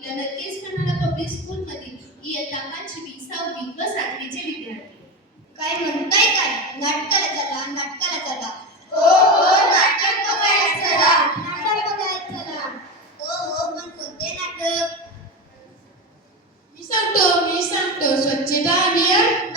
तुला नक्कीच म्हणाला पब्लिक स्कूल मधील इयत्ता पाचवी सहावी व सातवीचे विद्यार्थी. काय म्हणताय काय नाटकाला चला नाटकाला चला ओ हो नाटक बघायला चला. नाटक बघायला चला. ओ हो पण कोणते नाटक? मी सांगतो मी सांगतो. स्वच्छता अभियान.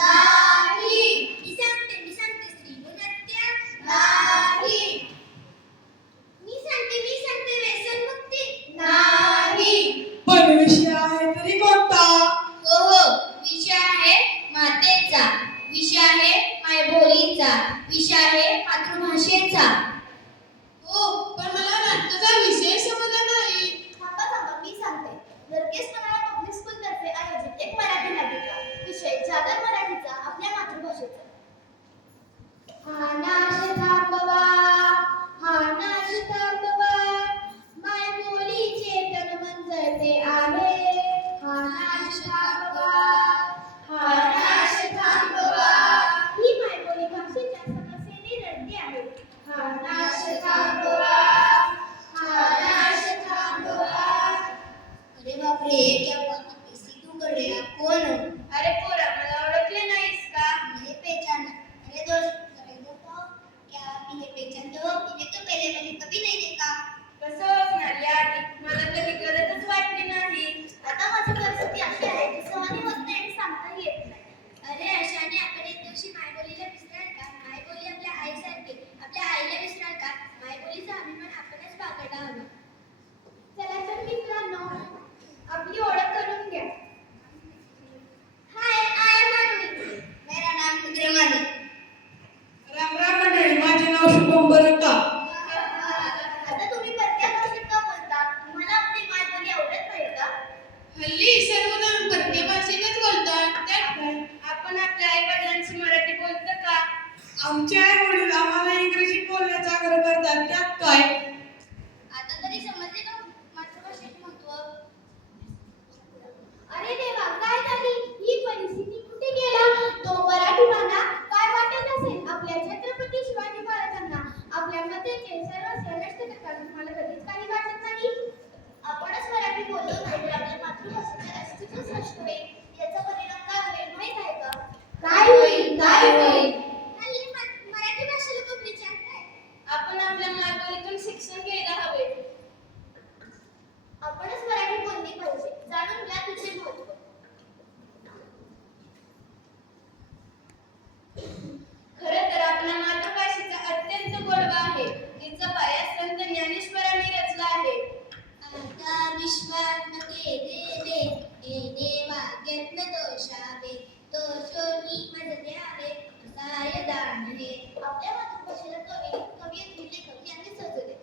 गरजेचा विषय आहे मातृभाषेचा. हो पण मला नाटकाचा विशेष करें क्या हुआ किसी तू करे आपको अरे पूरा आमचे आई वडील आम्हाला इंग्रजी बोलण्याचा आग्रह करतात. त्यात भाग्यत्न दोषावे दोषोनी मजले आवे साय दांडले आपल्या मातृभाषेला कवी कवी लेखक यांनी सजवले.